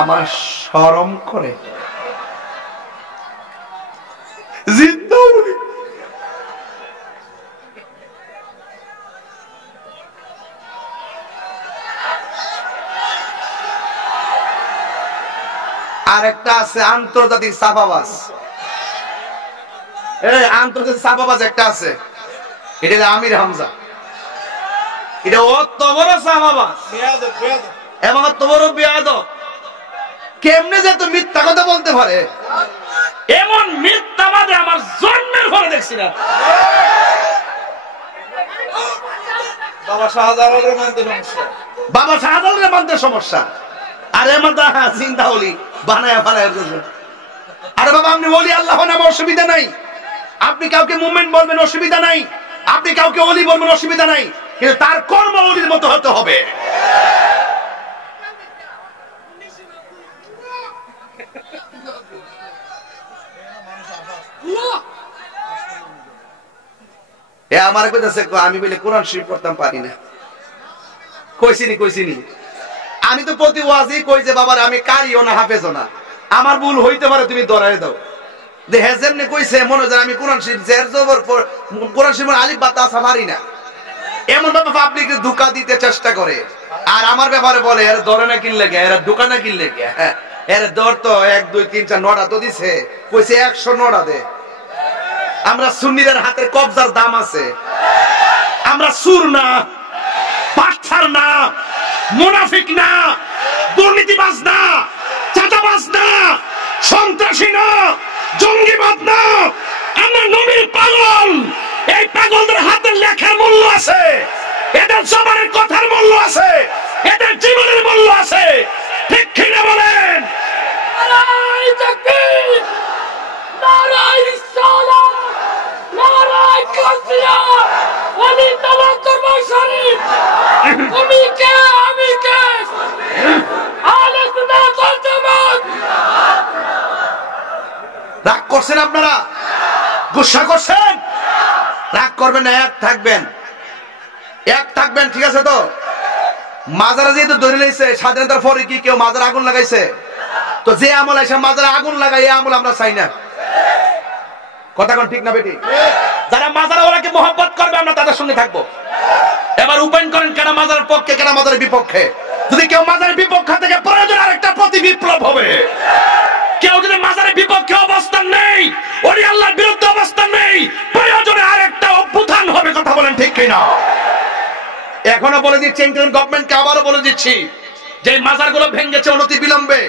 আমার শরম করে জিন্দা বলি। আর একটা আছে আন্তর্জাতিক ছাপাবাজ, আন্তর্জাতিক ছাপাবাজ একটা আছে, এটা আমির হামজা। এটা অত বড় ছাপাবাজ এবং অত বড় বেয়াদব, কেমনে যে তো মিথ্যা কথা বলতে পারে, এমন মিথ্যাবাদে আমার জন্মের পরে দেখছি না। বাবা শাহজালালের মানতে সমস্যা, আরে আমার চিন্তা হলি বানায় ফালায়। আরে বাবা আপনি বলি আল্লাহ নামে অসুবিধা নাই, আপনি কাউকে মুভমেন্ট বলবেন অসুবিধা নাই, আপনি কাউকে অলি বলবেন অসুবিধা নাই, কিন্তু তার কর্ম অলির মতো হতে হবে। আমার কইতাছে আমি বলে কোরআন শরীফ পড়তাম পারি না। কইছিনি আমি তো প্রতি ওয়াজই কই যে বাবার আমি কারিও না হাফেজও না, আমার ভুল হইতে পারে, তুমি ধরাই দাও। দেখে যেমনি কইছে মনে হয় আমি কোরআন শরীফ জের জবর কোরআন শরীফের আলিফ বা তা পারি না, এমন ভাবে পাবলিককে ধোঁকা দিতে চেষ্টা করে। আর আমার ব্যাপারে বলে এর ধরে না কিনলে গে, এরা দোকান না কিনলে গে, এর দর তো 1 2 3 4 9টা তো দিছে, কইছে 100 9টা দে। আমরা সুন্নিদের হাতের কবজার দাম আছে, আমরা সুর না, পাঠার না, মুনাফিক না, দুর্নীতিবাজ না, চাঁদাবাজ না, সন্ত্রাসী না, জঙ্গিবাদ না, আমরা নবীর পাগল। এই পাগলদের হাতের লেখার মূল্য আছে, এদের জবানের কথার মূল্য আছে, এদের জীবনের মূল্য আছে, ঠিক কিনা বলেন? নারায়ে তাকবীর, নারায়ে রিসালাত, নারায়ে কাসিয়া, ওয়ালি তাওয়াক্কুল শরীফ। তুমি কে আমি কে, আহলে সুন্নাত ওয়াল জামাত। রাগ করছেন আপনারা, গুসা করছেন, রাগ করবেন না, এক থাকবেন, ঠিক আছে তো? মাজারে যেহেতু ধরে লাইছে স্বাধীনতার পরে কি কেউ মাজারে আগুন লাগাইছে? তো যে আমল এসে মাজারে আগুন লাগাই, এই আমল আমরা চাই না। কথা কোন ঠিক না বেটি? যারা মাজারে ওরাকে মহব্বত করবে আমরা তাদের সঙ্গে থাকবো। এবার উপায়ন করেন কেন মাজারের পক্ষে, কেন মাজারের বিপক্ষে। যদি কেউ মাজারের বিপক্ষে থেকে প্রয়োজন আরেকটা প্রতি বিপ্লব হবে। কেউ যদি মাজারের বিপক্ষে অবস্থান নেই, ওলি আল্লাহর বিরুদ্ধে অবস্থান নেই, প্রয়োজনে আরেকটা অভ্যুত্থান হবে। কথা বলেন ঠিক কিনা? এখনো বলে দিচ্ছি, ইন্ডিয়ান গভর্নমেন্টকে আবারও বলে দিচ্ছি, যে মাজারগুলো ভেঙেছে অনতি বিলম্বে,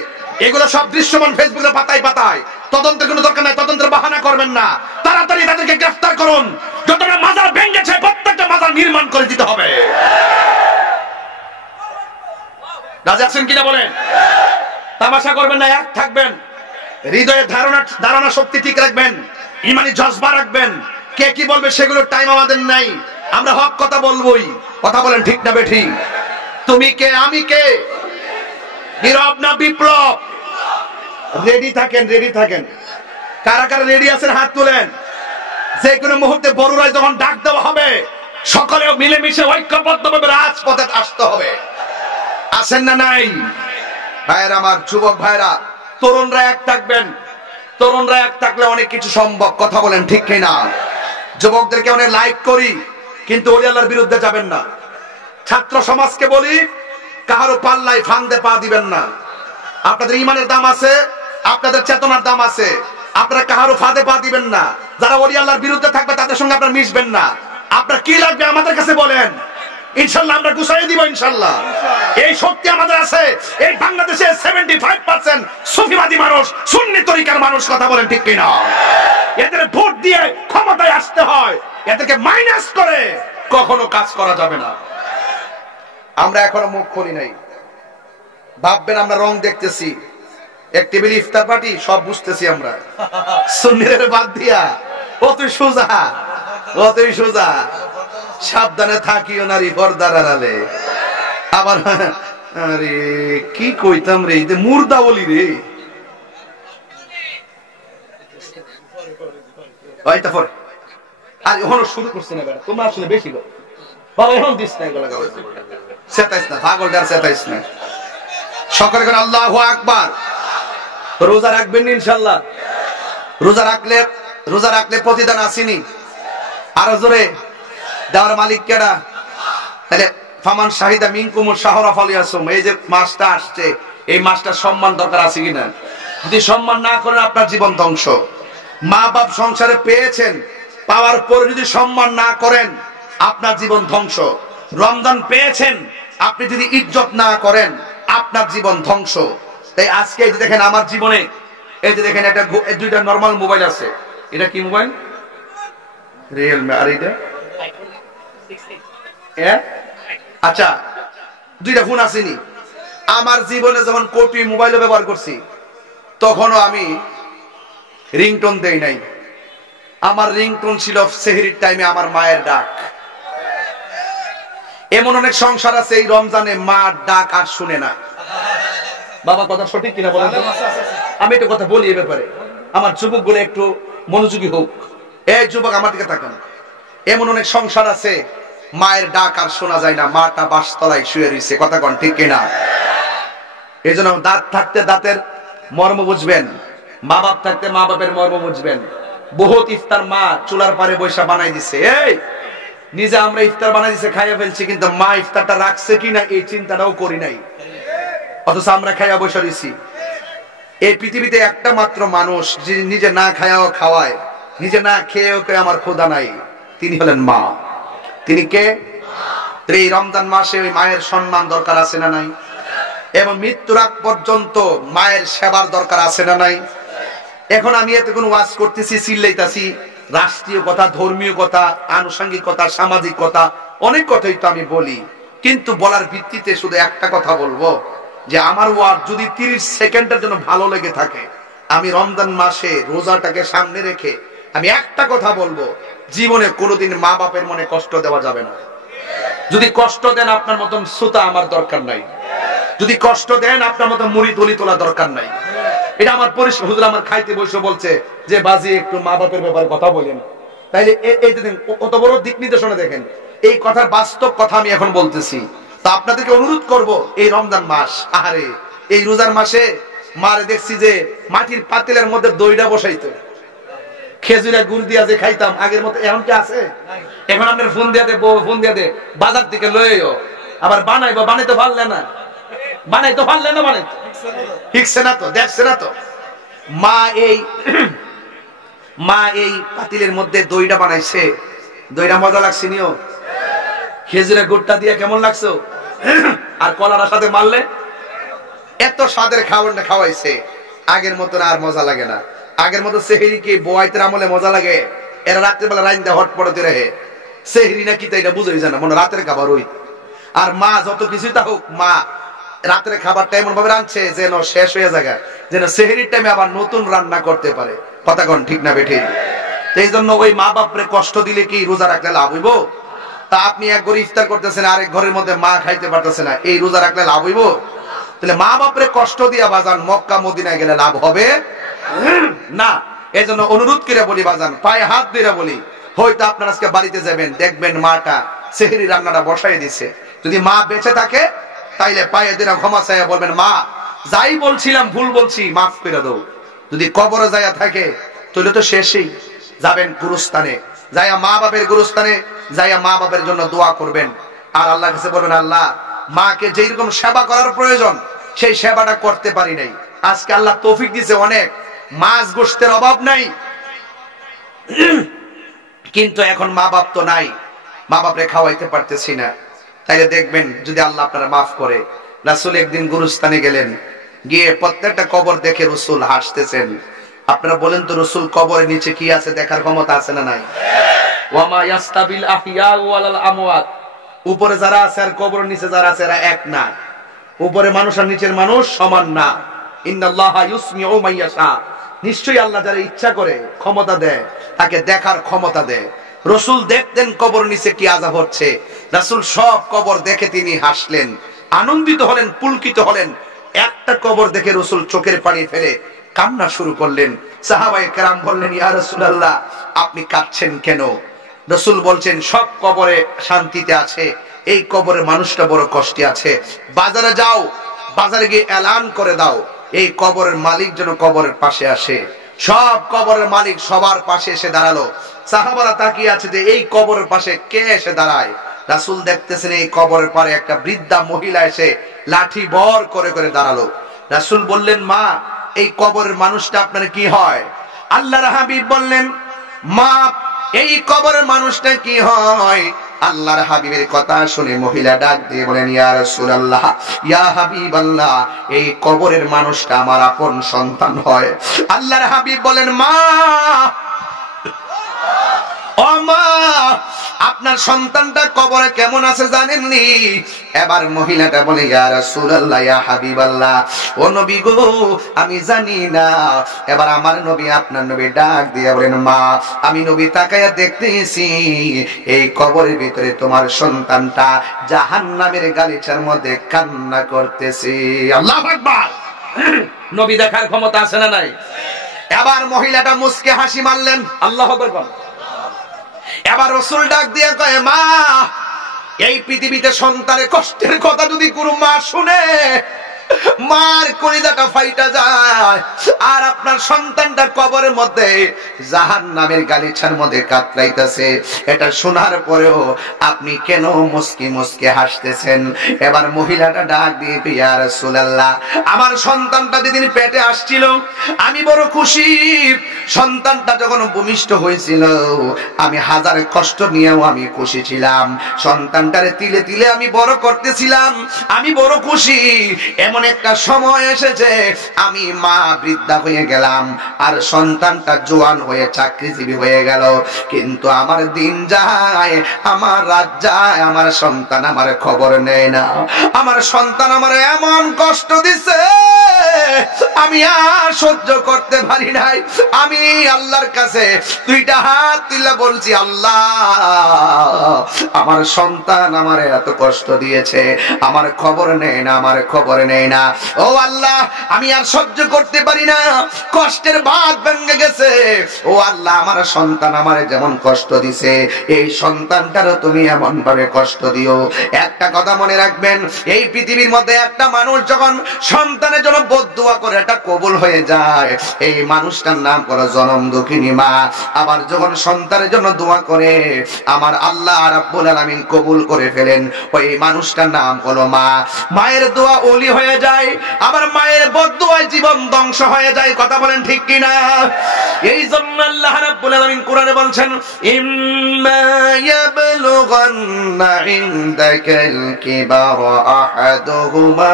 এগুলো সব দৃশ্যমান ফেসবুকের পাতায় পাতায়। তদন্তের কোনো দরকার নাই, তদন্তের বাহানা করবেন না, তাড়াতাড়ি তাদেরকে গ্রেফতার করুন। যতটা মাজার ভেঙেছে প্রত্যেকটা মাজার নির্মাণ করে দিতে হবে। রাজি আছেন কিনা বলেন? তামাশা করবেন না, এক থাকবেন, হৃদয়ে ধারণা শক্তি ঠিক রাখবেন, ইমানি জজবা রাখবেন। কে কি বলবে সেগুলোর টাইম আমাদের নাই, আমরা হক কথা বলবোই। কথা বলেন ঠিক না বেঠি? তুমি কে আমি কে, নীরব না বিপ্লব? রেডি থাকেন। কারা কারা রেডি আছেন হাত তুলেন। যে কোনো মুহূর্তে বড়রাই যখন ডাক দেওয়া হবে, সকলে মিলেমিশে ঐক্যবদ্ধভাবে রাজপথে আসতে হবে। আসেন না নাই? ভাইরা আমার, যুবক ভাইরা, তরুণরা এক থাকবেন। তরুণরা এক থাকলে অনেক কিছু সম্ভব। কথা বলেন ঠিক কিনা? যুবকদেরকে অনেক লাইক করি, কিন্তু ওলি আল্লাহর বিরুদ্ধে যাবেন না। ছাত্র সমাজকে বলি, কাহারও পাল্লায় ফান্দে পা দিবেন না। আপনাদের ইমানের দাম আছে, আপনাদের চেতনার দাম আছে, আপনারা কাহারও ফাঁদে পা দিবেন না। যারা ওলি আল্লাহর বিরুদ্ধে থাকবে তাদের সঙ্গে আপনারা মিশবেন না। আপনার কি লাগবে আমাদের কাছে বলেন, ইনশাল্লাহ আমরা গুছাই দিব। ইনশাল্লাহ এই শক্তি আমাদের আছে। এই বাংলাদেশে 75% সুফিবাদী মানুষ, সুন্নি তরিকার মানুষ। কথা বলেন ঠিক কিনা? এদের ভোট দিয়ে ক্ষমতায় আসতে হয়, এদেরকে মাইনাস করে কখনো কাজ করা যাবে না। আমরা এখনো মুখ খুলি নাই। ভাববেন আমরা রং দেখতেছি, এক টেবিল ইফতার পার্টি, সব বুঝতেছি আমরা। সুন্নিদের বাদ দিয়া অতই সোজা। সাবধানে থাকিও নারী পর্দার আড়ালে। আবার আরে কি কইতাম রে, মুর্দা বলি রে। আর এখনো শুরু করছে না, তোমরা আসলে বেশি বাবা এখন দিস না, এগুলো সেতাইস না, পাগলটার সেতাইস না। সকলে করে আল্লাহু আকবার। রোজা রাখবেন ইনশাআল্লাহ? রোজা রাখলে প্রতিদান আসেনি? আরো জোরে দেওয়ার মালিক কেডা? তাহলে ফামান শাহিদা মিনকুম শাহরা ফালিয়াসুম, এই যে মাসটা আসছে, এই মাসটা সম্মান দরকার আছে কিনা? যদি সম্মান না করেন আপনার জীবন ধ্বংস। মা বাপ সংসারে পেয়েছেন, পাওয়ার পর যদি সম্মান না করেন আপনার জীবন ধ্বংস। রমজান পেয়েছেন, আপনি যদি ইজ্জত না করেন আপনার জীবন ধ্বংস। তাই আজকে এই যে দেখেন আমার জীবনে, এই যে দেখেন একটা দুইটা নরমাল মোবাইল আছে। এটা কি মোবাইল? রিয়েলমি। আর এটা আচ্ছা, দুইটা ফোন আসেনি। আমার জীবনে যখন কোটি মোবাইল ব্যবহার করছি তখনও আমি রিংটোন দেই নাই। আমার রিংটোন ছিল সেহরির টাইমে আমার মায়ের ডাক। এমন অনেক সংসার আছে এই রমজানে মার ডাক আর শুনে না। বাবা কথা সঠিক কিনা বলেন? আমি একটা কথা বলি এ ব্যাপারে, আমার যুবক গুলো একটু মনোযোগী হোক। এই যুবক আমার দিকে তাকান। এমন অনেক সংসার আছে মায়ের ডাক আর শোনা যায় না, মাটা বাসতলায় শুয়ে রয়েছে। কথা কন ঠিক কিনা? এই জন্য দাঁত থাকতে দাঁতের মর্ম বুঝবেন, মা বাপ থাকতে মা বাপের মর্ম বুঝবেন। বহুত ইফতার মা চুলার পারে বৈশা বানাই দিছে। এই নিজে আমরা ইফতার বানাই দিছে, খাইয়া ফেলছি, কিন্তু মা ইফতারটা রাখছে কিনা এই চিন্তাটাও করি নাই, অথচ আমরা খাইয়া বসে রয়েছি। এই পৃথিবীতে একটা মাত্র মানুষ যে নিজে না খায়াও খাওয়ায়, নিজে না খেয়েও কে আমার খোদা নাই, তিনি হলেন মা। তিনি কে? এই রমজান মাসে ওই মায়ের সম্মান দরকার আছে না নাই? এবং মৃত্যুর আগ পর্যন্ত মায়ের সেবার দরকার আছে না নাই? এখন আমি এত কোনো ওয়াজ করতেছি, চিল্লাইতাছি, রাষ্ট্রীয় কথা, ধর্মীয় কথা, আনুষঙ্গিক কথা, সামাজিক কথা, অনেক কথাই তো আমি বলি, কিন্তু বলার ভিত্তিতে শুধু একটা কথা বলবো যে আমার ওয়াজ যদি 30 সেকেন্ডের জন্য ভালো লেগে থাকে, আমি রমজান মাসে রোজাটাকে সামনে রেখে আমি একটা কথা বলবো, জীবনে কোনোদিন মা বাপের মনে কষ্ট দেওয়া যাবে না। যদি কষ্ট দেন আপনার মতন সুতা আমার দরকার নাই, যদি কষ্ট দেন আপনার মতন মুড়ি তলি তোলা দরকার নাই। এটা আমার পরিষ্কার। হুজুর আমার খাইতে বসে বলছে যে বাজি একটু মা বাপের ব্যাপারে কথা বলেন। তাইলে এই দেখেন কত বড় দিক নির্দেশনা, দেখেন এই কথার বাস্তব কথা আমি এখন বলতেছি। তা আপনাদেরকে অনুরোধ করব, এই রমজান মাস, আরে এই রোজার মাসে মারে দেখছি যে মাটির পাতিলের মধ্যে দইটা বসাইতো, খেজুরা গুড় দিয়া যে খাইতাম আগের মতো এখন কি আছে? এখন আপনার ফোন দিয়া দে, ফোন দিয়া দে, বাজার থেকে লইও, আবার বানাইবো, বানাইতে পারলে না, বানাইতে পারলে না, বানাইতে শিখছে না তো, দেখছে না তো। মা এই পাতিলের মধ্যে দইটা বানাইছে, দইটা মজা লাগছে নিও? খেজুরা গুড়টা দিয়ে কেমন লাগছো? আর কলার সাথে মারলে এত স্বাদের খাবারটা খাওয়াইছে, আগের মতো আর মজা লাগে না। আগের মতো সেহরি কি বোয়াইতের আমলে মজা লাগে? এরা রাত্রেবেলা রাইন্দা হট পড়তে রহে, সেহরি না কি এটা বুঝাই যায় না, মনে রাতের খাবার ওই। আর মা যত কিছুই তা হোক, মা রাতের খাবারটা এমন ভাবে রাঁধছে যেন শেষ হয়ে যায়, যেন সেহরির টাইমে আবার নতুন রান্না করতে পারে। কথা কন ঠিক না বেঠিক? এই জন্য ওই মা বাপরে কষ্ট দিলে কি রোজা রাখলে লাভ হইব? তা আপনি এক ঘরে ইফতার করতেছেন, আরেক ঘরের মধ্যে মা খাইতে পারতেছে না, এই রোজা রাখলে লাভ হইব? তাহলে মা বাপরে কষ্ট দিয়া বাজান মক্কা মদিনায় গেলে লাভ হবে না। এই জন্য অনুরোধ করে বলি বাজান, পায়ে হাত দিয়ে বলি, হয়তো আপনার আজকে বাড়িতে যাবেন, দেখবেন মাটা সেহরি রান্নাটা বসাই দিছে। যদি মা বেঁচে থাকে তাইলে পায়ে দিয়ে ক্ষমা চাইয়া বলবেন, মা যাই বলছিলাম ভুল বলছি, মাফ করে দাও। যদি কবরে যাইয়া থাকে তাহলে তো শেষই। যাবেন গুরুস্থানে, যাইয়া মা বাপের গুরুস্থানে যাইয়া মা বাপের জন্য দোয়া করবেন, আর আল্লাহর কাছে বলবেন, আল্লাহ মাকে যেই রকম সেবা করার প্রয়োজন সেই সেবাটা করতে পারি নাই, আজকে আল্লাহ তৌফিক দিয়েছে, অনেক মাছ গোশতের অভাব নাই, কিন্তু এখন মা বাপ তো নাই, মা বাপরে খাওয়াইতে পারতেছি না। তাইলে দেখবেন যদি আল্লাহ আপনারা মাফ করে। রাসূল একদিন গুরুস্থানে গেলেন, গিয়ে প্রত্যেকটা কবর দেখে রাসূল হাসতেছেন। আপনারা বলেন তো, রাসূল কবরের নিচে কি আছে দেখার ক্ষমতা আছে না নাই? ওয়ামা ইয়াস্তাবিল আহইয়া ওয়ালাল আমওয়াত, উপরে যারা আছে আর কবরের নিচে যারা আছে এরা এক না। উপরে মানুষ আর নিচের মানুষ সমান না। ইন্নাল্লাহা ইউসমিউ মাইয়াশা, নিশ্চয়ই আল্লাহ যারা ইচ্ছা করে ক্ষমতা দেয়, তাকে দেখার ক্ষমতা দেয়। রাসূল দেখতেন কবর নিচে কি আযাব হচ্ছে, রাসূল সব কবর দেখে তিনি হাসলেন, আনন্দিত হলেন, পুলকিত হলেন। একটা কবর দেখে রাসূল চোখের পানি ফেলে কান্না শুরু করলেন। সাহাবায়ে কেরাম বললেন, ইয়া রাসূলুল্লাহ আপনি কাঁদছেন কেন? রাসূল বলছেন, সব কবরে শান্তিতে আছে, এই কবরে মানুষটা বড় কষ্টে আছে। বাজারে যাও, বাজারে গিয়ে এলান করে দাও, এই কবরের মালিক যেন কবরের পাশে আসে। সব কবরের মালিক সবার পাশে এসে দাঁড়ালো। সাহাবারা তাকিয়ে আছে যে এই কবরের পাশে কে এসে দাঁড়ায়। রাসূল দেখতেছেন এই কবরের পারে একটা বৃদ্ধা মহিলা এসে লাঠি বর করে করে দাঁড়ালো। রাসূল বললেন, মা, এই কবরের মানুষটা আপনার কি হয়? আল্লাহর হাবিব বললেন, মা, এই কবরের মানুষটা কি হয়? আল্লাহর হাবিবের কথা শুনে মহিলা ডাক দিয়ে বলেন, ইয়া রাসূলুল্লাহ, ইয়া হাবিবাল্লাহ, এই কবরের মানুষটা আমার আপন সন্তান হয়। আল্লাহর হাবিব বলেন, মা, ও মা, আপনার সন্তানটা কবরে কেমন আছে জানেননি? এবার মহিলাটা বলে, ইয়া রাসূলুল্লাহ, ইয়া হাবিবাল্লাহ, ও নবী গো, আমি জানি না। এবার আমার নবী, আপনার নবী ডাক দিয়ে বলেন, মা, আমি নবী তাকায়া দেখতেছি এই কবরের ভিতরে তোমার সন্তানটা জাহান্নামের গালিচার মধ্যে কান্না করতেছে। আল্লাহু আকবার। নবী দেখার ক্ষমতা আছে না নাই? এবার মহিলাটা মুস্কে হাসি মারলেন। আল্লাহু আকবার। এবার রাসূল ডাক দিয়ে কয়, মা, এই পৃথিবীতে সন্তানের কষ্টের কথা যদি কোনো মা শুনে, মার কলিজাটা ফাইটা যায়। আর আপনার সন্তানটা কবরের মধ্যে জাহান্নামের গালিচার মধ্যে কাতরাইতেছে, এটা শোনার পরেও আপনি কেন মুস্কি মুস্কি হাসতেছেন? এবার মহিলাটা ডাক দিয়ে, ইয়া রাসূলুল্লাহ, আমার সন্তানটা যেদিন পেটে আসছিল আমি বড় খুশি। সন্তানটা যখন ভূমিষ্ঠ হয়েছিল আমি হাজার কষ্ট নিয়েও আমি খুশি ছিলাম। সন্তানটারে তিলে তিলে আমি বড় করতেছিলাম, আমি বড় খুশি। এমন একটা সময় এসেছে আমি মা বৃদ্ধা হয়ে গেলাম আর সন্তানটা জোয়ান হয়ে চাকরিজীবী হয়ে গেল, কিন্তু আমার দিন যায়, আমার রাত যায়, আমার সন্তান আমার খবর নেয় না। আমার সন্তান আমার এমন কষ্ট দিছে আমি আর সহ্য করতে পারি নাই। আমি আল্লাহর কাছে দুইটা হাত তুলে বলছি, আল্লাহ, আমার সন্তান আমার এত কষ্ট দিয়েছে, আমার খবর নেই না, আমার খবর নেই না। ও আল্লাহ, আমি আর সহ্য করতে পারি না, কষ্টের বাঁধ ভেঙে গেছে। ও আল্লাহ, আমার সন্তান আমার যেমন কষ্ট দিছে এই সন্তানটারও তুমি এমন ভাবে কষ্ট দিও। একটা কথা মনে রাখবেন, এই পৃথিবীর মধ্যে একটা মানুষ যখন সন্তানের জন্য বদদুয়া করে এটা কবুল হয়ে যায়, এই মানুষটার নাম হলো জনম দুঃখিনী মা। আবার যখন সন্তানের জন্য দোয়া করে আমার আল্লাহ রাব্বুল আলামিন কবুল করে ফেলেন, ওই মানুষটার নাম হলো মা। মায়ের দোয়া ওলি হয়ে যায়, আবার মায়ের বদদুয়ায় জীবন ধ্বংস হয়ে যায়। কথা বলেন ঠিক কিনা? এই জন্য আল্লাহ রাব্বুল আলামিন কোরআনে বলছেন, ইম্মা ইয়াবলুগান্না ইনদাকাল কিবারা আহাদুহুমা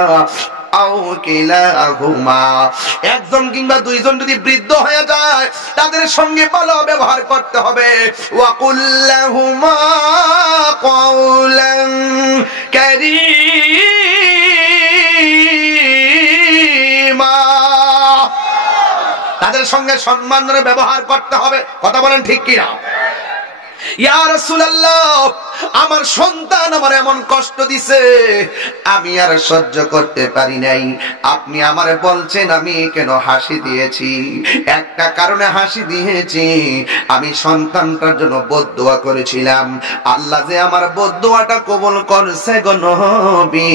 আও কিলাহুমা, একজন কিংবা দুইজন যদি বৃদ্ধ হয়ে যায় তাদের সঙ্গে ভালো ব্যবহার করতে হবে। ওয়া কুল্লাহুমা কাওলান কারীমা, তাদের সঙ্গে সম্মানের ব্যবহার করতে হবে। কথা বলেন ঠিক কিনা? ইয়া রাসূলুল্লাহ, আমার সন্তান আমার এমন কষ্ট দিছে আমি আর সহ্য করতে পারি নাই। আপনি আমারে বলছেন আমি কেন হাসি দিয়েছি? একটা কারণে হাসি দিয়েছি, আমি সন্তানটার জন্য বদদুয়া করেছিলাম, আল্লাহ যে আমার বদদুয়াটা কবুল করছে গো নবী।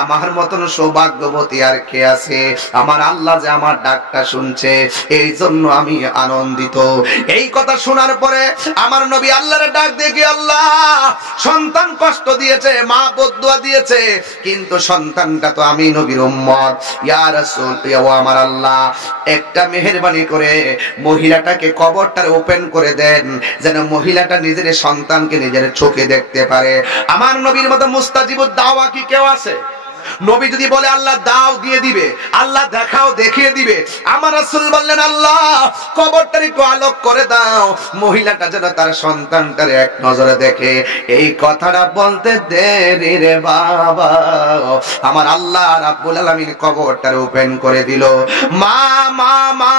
আমার মতন সৌভাগ্যবতী আর কে আছে? আমার আল্লাহ যে আমার ডাকটা শুনছে, এই জন্য আমি আনন্দিত। এই কথা শোনার পরে আমার নবী আল্লাহর ডাক দেখি, আল্লাহ, সন্তান কষ্ট দিয়েছে, মা বদদুয়া দিয়েছে, কিন্তু সন্তানটা তো আমি নবীর উম্মত। ইয়া রাসূল, ইয়া আমার আল্লাহ, একটা মেহেরবানি করে মহিলাটাকে কবরটার ওপেন করে দেন, যেন মহিলাটা নিজের সন্তানকে নিজের চোখে দেখতে পারে। আমার নবীর মতো মুস্তাজিবুদ দাওয়া কি কেউ আছে? নবী যদি বলে আল্লাহ দাও দিয়ে দিবে, আল্লাহ দেখাও দেখিয়ে দিবে। আমার রাসূল বললেন, আল্লাহ কবরটার একটু আলোক করে দাও, মহিলাটা যেন তার সন্তানটার এক নজরে দেখে। এই কথাটা বলতে দেরি রে বাবা, আমার আল্লাহ রাব্বুল আলামিন কবরটার ওপেন করে দিল। মা মা মা,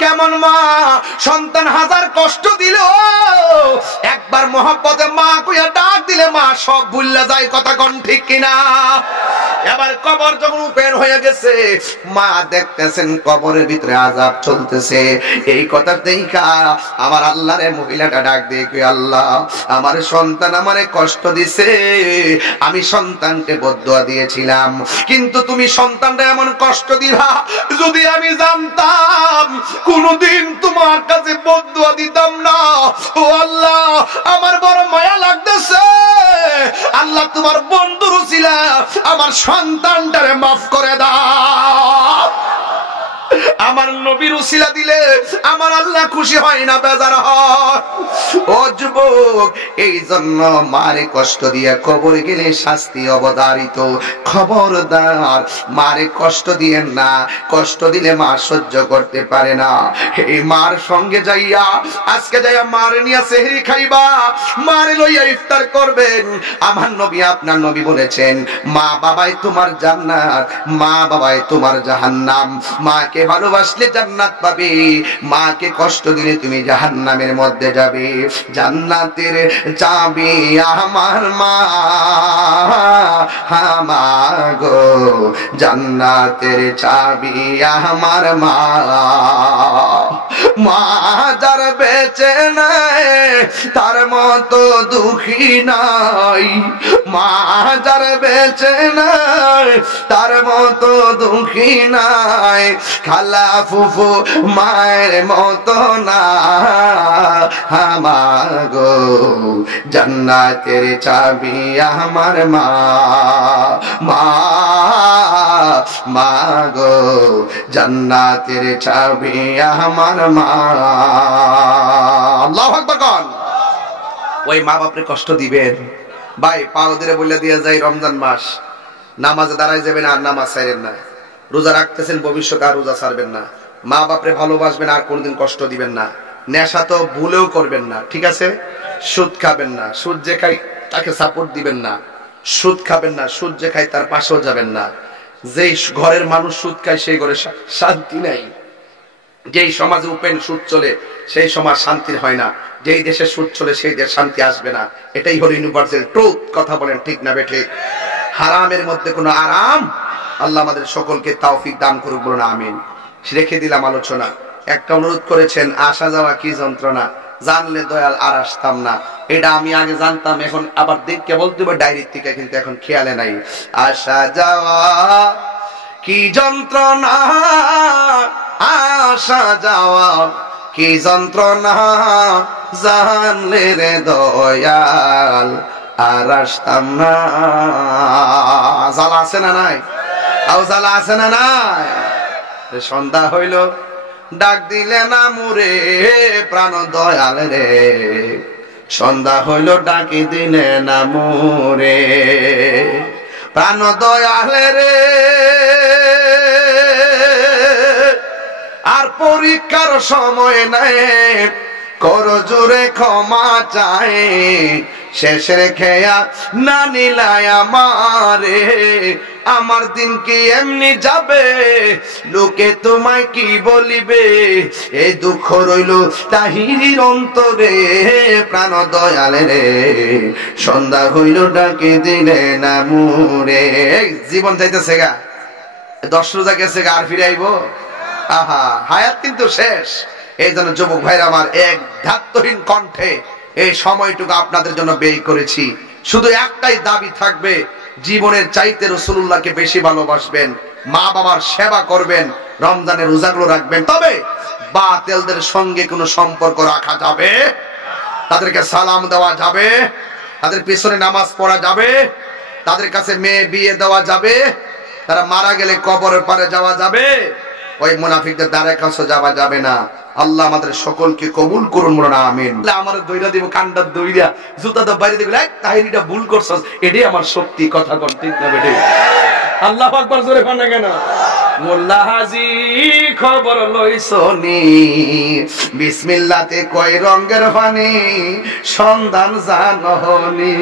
কেমন মা? সন্তান হাজার কষ্ট দিল, একবার মহব্বতে মা কইয়া ডাক দিলে মা সব ভুলে যায়। কথা কোন ঠিক কিনা? এবার কবর যখন ওপেন হয়ে গেছে, মা দেখতেছেন কবরের ভিতরে আযাব চলতেছে। এই কথা দেখা আমার আল্লাহরে মহিলাটা ডাক দিয়ে কই, আল্লাহ আমার সন্তান আমারে কষ্ট দিছে, আমি সন্তানকে বদদুয়া দিয়েছিলাম, কিন্তু তুমি সন্তানটা এমন কষ্ট দিবা, যদি আমি জানতাম কোনদিন তোমার কাছে বদদুয়া দিতাম না। ও আল্লাহ আমার বড় মায়া লাগতেছে, আল্লাহ তোমার বন্ধুর উসিলা আমার সন্তানটারে মাফ করে দাও। আমার নবীর উসিলা দিলে আমার আল্লাহ খুশি হয় না, বেজার হয়। ও যুবক, এই জন্য মারে কষ্ট দিয়ে কবরে গেলে শাস্তি অবধারিত। খবরদার মারে কষ্ট দিয়েন না, কষ্ট দিলে মা সহ্য করতে পারে না। এই মার সঙ্গে যাইয়া আজকে যাইয়া মারে নিয়ে সেহরি খাইবা, মারে লইয়া ইফতার করবেন। আমার নবী আপনার নবী বলেছেন, মা বাবাই তোমার জান্নাত, মা বাবাই তোমার জাহান্নাম। মাকে ভালোবাসলে জান্নাত পাবে, মাকে কষ্ট দিলে তুমি জাহান্নামের মধ্যে যাবে। জান্নাতের চাবি আমার মা, গো জান্নাতের চাবি আমার মা। মা যার বেঁচে নাই তার মতো দুঃখী নাই, মা যার বেঁচে নাই তার মতো দুঃখী নাই। খালা ফুফু মায়ের মতো না, আমার গো জান্নাতের চাবি আমার মা। মা মা গো জান্নাতের চাবি আমার মা। আল্লাহু আকবার কোন। ওই মা বাপরে কষ্ট দিবেন ভাই, পাও ধরে বলে দিয়ে যায় রমজান মাস, নামাজে দাঁড়ায় যাবেন আর নামাজ ছাড়েন না, রোজা রাখতেছেন ভবিষ্যতে আর রোজা ছাড়বেন না, মা বাপরে ভালোবাসবেন আর কোনদিন কষ্ট দিবেন না, নেশা তো ভুলেও করবেন না, ঠিক আছে? সুদ খাবেন না, সুদ যে খাই তাকে সাপোর্ট দিবেন না, সুদ খাবেন না, সুদ যে খাই তার পাশেও যাবেন না। যেই ঘরের মানুষ সুদ খায় সেই ঘরে শান্তি নাই, যেই সমাজে ওপেন সুদ চলে সেই সমাজ শান্তির হয় না, যেই দেশে সুদ চলে সেই দেশ শান্তি আসবে না। এটাই হলো ইউনিভার্সাল ট্রুথ। কথা বলেন ঠিক না বেঠিক? হারামের মধ্যে কোনো আরাম। আল্লাহ আমাদের সকলকে তৌফিক দান করুক, বলুন আমিন। রেখে দিলাম আলোচনা। একটা অনুরোধ করেছেন, আসা যাওয়া কি যন্ত্রণা, জানলে দয়াল আর আসতাম না। এটা আমি আগে জানতাম, এখন আবার দেখকে বলতে হবে ডায়েরির থেকে, কিন্তু এখন খেয়ালে নাই। আসা যাওয়া কি যন্ত্রণা, আসা যাওয়া কি যন্ত্রণা, জানলে রে দয়াল আর আসতাম না। জ্বালা আছে না নাই? আও জ্বালা আছে না নাই? সন্ধ্যা হইল ডাক দিলে না মুরে প্রাণ দয়াল রে, সন্ধ্যা হইল ডাকি দিলে না মুরে প্রাণ দয়াল রে। আর পরীক্ষার সময় নাই, কর জোরে ক্ষমা চাই, শেষের খেয়া না নিলাই আমারে, আমার দিন কি এমনি যাবে, লোকে তোমায় কি বলিবে, এই দুঃখ রইল তাহিরির অন্তরে প্রাণ দয়াল রে, সন্ধ্যা হইল ডাকে দিলে না মুরে। জীবন যাইতেছে গা, 10 রোজা গেছে গা, আর ফিরে আইব? আহা, হায়াত কিন্তু শেষ। এই জন্য যুবক ভাইরা আমার, এক ধাত্তহীন কণ্ঠে এই সময়টুকু আপনাদের জন্য ব্যয় করেছি। শুধু একটাই দাবি থাকবে, জীবনের চাইতে রাসূলুল্লাহকে বেশি ভালোবাসবেন, মা বাবার সেবা করবেন, রমজানের রোজাগুলো রাখবেন। তবে বাতিলদের সঙ্গে কোনো সম্পর্ক রাখা যাবে, তাদেরকে সালাম দেওয়া যাবে, তাদের পিছনে নামাজ পড়া যাবে, তাদের কাছে মেয়ে বিয়ে দেওয়া যাবে, তারা মারা গেলে কবরের পারে যাওয়া যাবে, ওই মুনাফিকদের দ্বারে কাছে যাওয়া যাবে না। আল্লাহ আমাদের সকলকে কবুল করুন, বলুন আমিন। আমার দইরা দিব, কান্ডার দইরা জুতা তো বাইরে দিবে, তাহিরিটা ভুল করছস, এটাই আমার শক্তি। কথা কোন ঠিক না বেঠিক? আল্লাহু আকবার জোরে কোন না কেন? মোল্লা হাজি খবর লইছনি, বিসমিল্লাতে কয় রঙের পানি, সন্ধান জানহনি।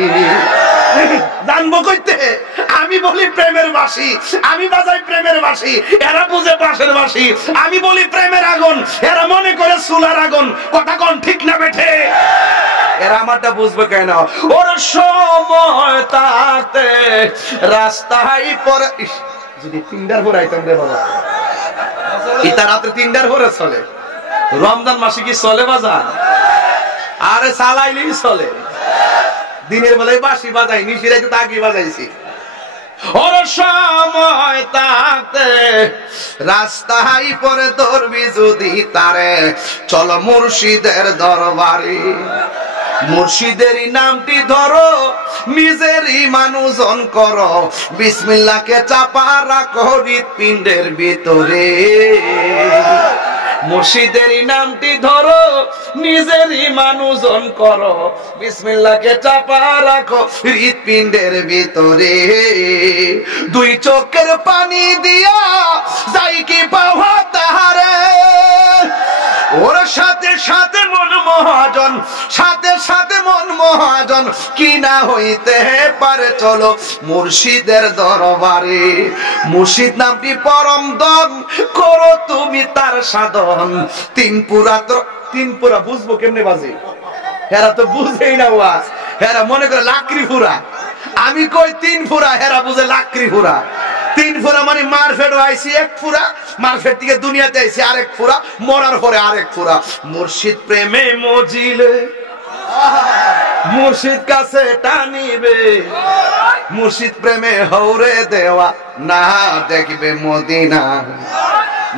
জানবো কইতে আমি আমি বলি প্রেমের বাঁশি, আমি বাজাই প্রেমের বাঁশি, এরা বুঝে বাঁশের বাঁশি। আমি বলি প্রেমের আগুন, এরা মনে করে চুলার আগুন। কথা কোন ঠিক না বেঠে? এরা আমারটা বুঝবে কেন? ওর সময় তাতে রাস্তায় পরে যদি তিনটার পরে আইতাম রে বাবা, ইতা রাতে তিনটার পরে চলে। রমজান মাসে কি চলে বাজার? আরে চালাইলেই চলে। দিনের বেলায় বাঁশি বাজাই, নিশিরাই তো আগে বাজাইছি। ওর সময় তাতে রাস্তায় পরে ধরবি যদি তারে, চলো মুর্শিদের দরবারে। মুর্শিদেরই নামটি ধরো, নিজেরই মানুষজন করো, বিসমিল্লাহকে চাপা রাখো হৃৎপিণ্ডের ভিতরে। মুর্শিদেরই নামটি ধরো, নিজেরই মানুষজন করো, বিসমিল্লাহকে চাপা রাখো হৃৎপিণ্ডের ভিতরে। দুই চোখের পানি দিয়া যাই কি পাওয়া তাহারে, ওর সাথে সাথে মন মহাজন, সাথে সাথে মন মহাজন, কি না হইতে পারে চলো মুর্শিদের দরবারে। মুর্শিদ নামটি পরম দন, করো তুমি তার সাধন। তিন পুরা বুঝবো কেমনে বাজে? হেরা তো বুঝেই না ওয়াজ, হেরা মনে করে লাকড়ি ফুরা। আমি কই তিন ফুরা, হেরা বুঝে লাকড়ি ফুরা। তিন ফুরা মানে মারফেট আইছি এক ফুরা, মারফেট থেকে দুনিয়াতে আইছি আরেক ফুরা, মরার পরে আরেক ফুরা। মুর্শিদ প্রেমে মজিলে মুর্শিদ কাছে টানিবে, মুর্শিদ প্রেমে হৌরে দেওয়া না দেখবে মদিনা।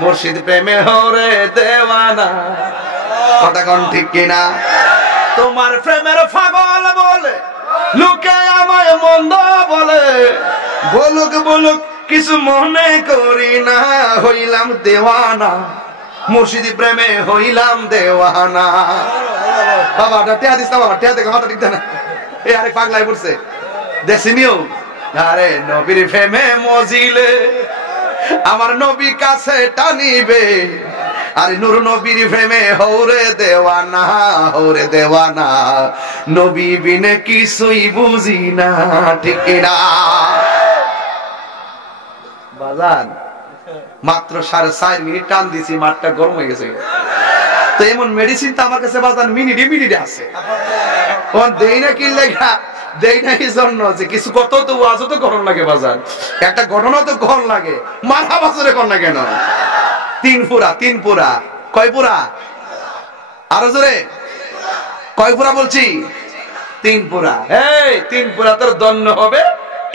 মুর্শিদ প্রেমে হৌরে দেওয়া না। কথা কোন ঠিক কিনা? তোমার প্রেমের পাগল বলে লোকে আমায় মন্দ বলে, বলুক বলুক কিছু মনে করি না, হইলাম দেওয়ানা। মুর্শিদি প্রেমে হইলাম দেওয়ানা। বাবা টেয়া দিস না, বাবা টেয়া দেখে মাথা ঠিক না। এ আরেক পাগলাই পড়ছে দেখছিনিও। আরে নবীর প্রেমে মজিলে আমার নবী কাছে টানিবে, আরে নূর নবীর প্রেমে হৌরে দেওয়ানা, হৌরে দেওয়ানা। নবী বিনে কিছুই বুঝি না, ঠিক না বাজান? মাত্র 4.5 মিনিট টান দিছি, মাঠটা গরম হয়ে গেছে। তো এমন মেডিসিন তো আমার কাছে বাজান মিনিটে মিনিটে আছে। দেই না কি লেখা, দেই না এই জন্য যে কিছু কত তো ওয়াজও তো গরম লাগে বাজান, একটা ঘটনা তো গরম লাগে। মাথা বাসরে কর না কেন? তিন পুরা কয় পুরা? আরো জোরে কয় পুরা বলছি? তিন পুরা। এই তিন পুরা তোর দন্য হবে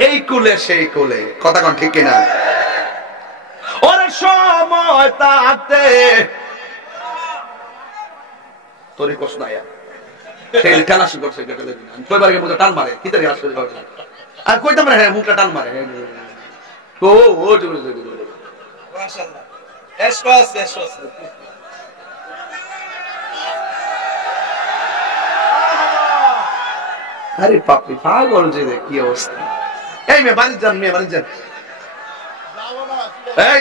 এই কুলে সেই কুলে। কথা কোন ঠিক কিনা? ওর সময় তাতে তোরই কষ্ট নাই খেলা শুরু করছে। কয়বার মুখটা টান মারে, কি তারি আসলে আর কইতাম রে, মুখটা টান মারে। ও ও মাশাআল্লাহ এসপাস এসপাস। আরে পাপড়ি পাগল যে কি অবস্থা। এই মেয়ে বাড়ি যান, মেয়ে বাড়ি যান। এই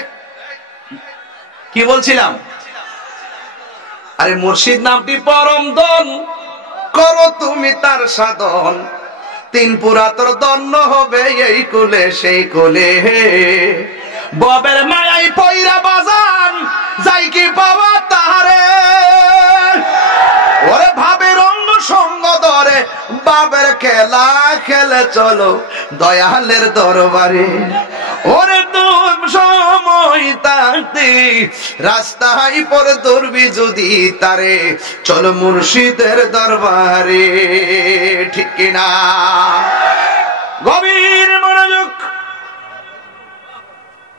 কি বলছিলাম? আরে মুর্শিদ নামটি পরম দন, করো তুমি তার সাধন। তিন পুরা তোর দন্য হবে এই কুলে সেই কুলে। ববের মায়াই পয়রা বাজান যাই কি পাওয়া তাহারে, ওরে ভাবের অঙ্গ সঙ্গ ধরে বাবের খেলা খেলে চলো দয়ালের দরবারে। ওরে তুম সময় তাতে রাস্তায় পর ধরবি যদি তারে, চলো মুর্শিদের দরবারে। ঠিক কিনা? গভীর মনোযোগ।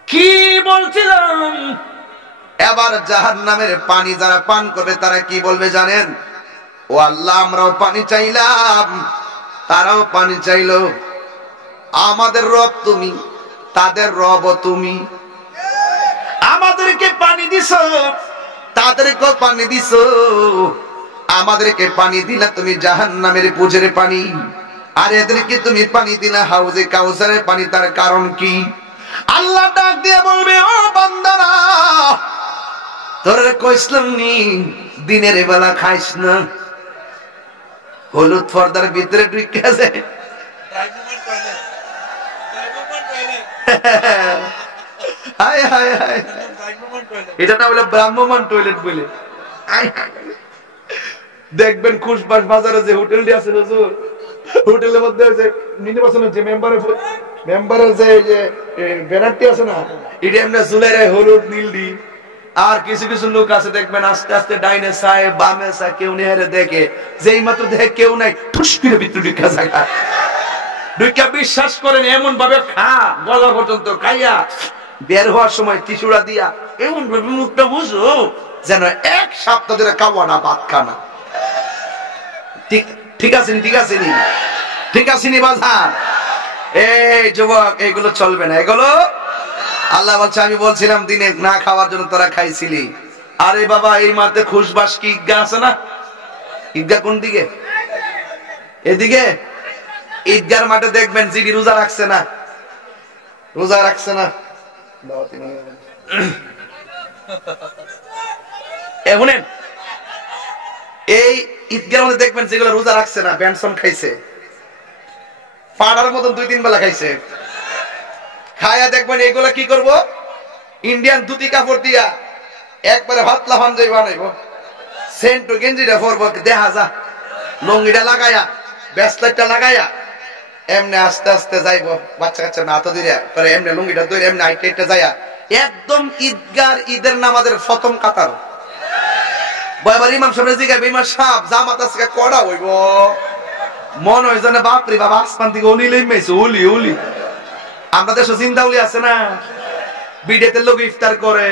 কি বলছিলাম? এবার জাহান্নামের পানি যারা পান করবে তারা কি বলবে জানেন? ও আল্লাহ, আমরাও পানি চাইলাম, তারাও পানি চাইলো। আমাদের রব তুমি, তাদের রব তুমি। আমাদেরকে পানি দিছো, তাদেরকে পানি দিছো। আমাদেরকে পানি দিলা তুমি জাহান্নামের পুজের পানি, আর এদেরকে তুমি পানি দিলা হাউজে কাউসারের পানি। তার কারণ কি? আল্লাহ ডাক দিয়ে বলবে, ও বান্দারা, তোরে কইছিলাম নি দিনের বেলা খাইস না, হলুদ পর্দার ভিতরে ঢুকে যায়। হায় হায় হায়, এটা না বলে ব্রাহ্মমান টয়লেট বলে। দেখবেন খুশবাস বাজারে যে হোটেলটি আছে হুজুর, হোটেলের মধ্যে যে নির্বাচনের যে মেম্বারের যে ব্যানারটি আছে না, এটা এমনি ঝুলে হলুদ নীল দি। আর কিছু কিছু লোক আছে দেখবেন আস্তে আস্তে ডাইনে চায় বামে চায়, কেউ নেহারে দেখে, যেই মাত্র দেখে কেউ নাই ঠুস করে ভিতরে ঢুকা জায়গা ঢুকা বিশ্বাস করেন এমন ভাবে খা গলা পর্যন্ত খাইয়া বের হওয়ার সময় টিসুড়া দিয়া এমন ভাবে মুখটা বুঝো যেন এক সপ্তাহ ধরে খাওয়া না ভাত খানা। ঠিক আছে ঠিক আছে নি, ঠিক আছে নি বাজার। এই যুবক, এগুলো চলবে না, এগুলো আল্লাহ বলছে আমি বলছিলাম দিনে না খাওয়ার জন্য তোরা খাইছিলি। আরে বাবা, এই মাঠে খুশবাস কি ঈদগাহ আছে না? ঈদগাহ কোন দিকে? এদিকে। ঈদগার মাঠে দেখবেন জিডি রোজা রাখছে না, রোজা রাখছে না। শুনেন, এই ঈদগার মধ্যে দেখবেন যেগুলো রোজা রাখছে না, বেনসন খাইছে, পাড়ার মতন 2-3 বেলা খাইছে। খায়া দেখবেন এগুলা কি করব, ইন্ডিয়ান ধুতি কাপড় দিয়া একবারে ভাতলা পাঞ্জাবি বানাইবো, সেন্ট গেঞ্জিটা পরবো, দেখা যা লঙ্গিটা লাগাইয়া ব্যাসলেটটা লাগাইয়া এমনি আস্তে আস্তে যাইবো, বাচ্চা কাচ্চা না তো দিয়ে পরে এমনি লুঙ্গিটা ধরে এমনি আইটেটা যাইয়া একদম ঈদগার ঈদের নামাজের প্রথম কাতার। এবার ইমাম সাহেব জিগাবে, ইমাম সাহেব জামাত আজকে কড়া হইব, মন হয় জানে বাপরে বাবা আসমান থেকে অলি লেমেছে, অলি অলি। আমরা দেশে জিন্দাউলি আছে না, বিডেতে লোক ইফতার করে,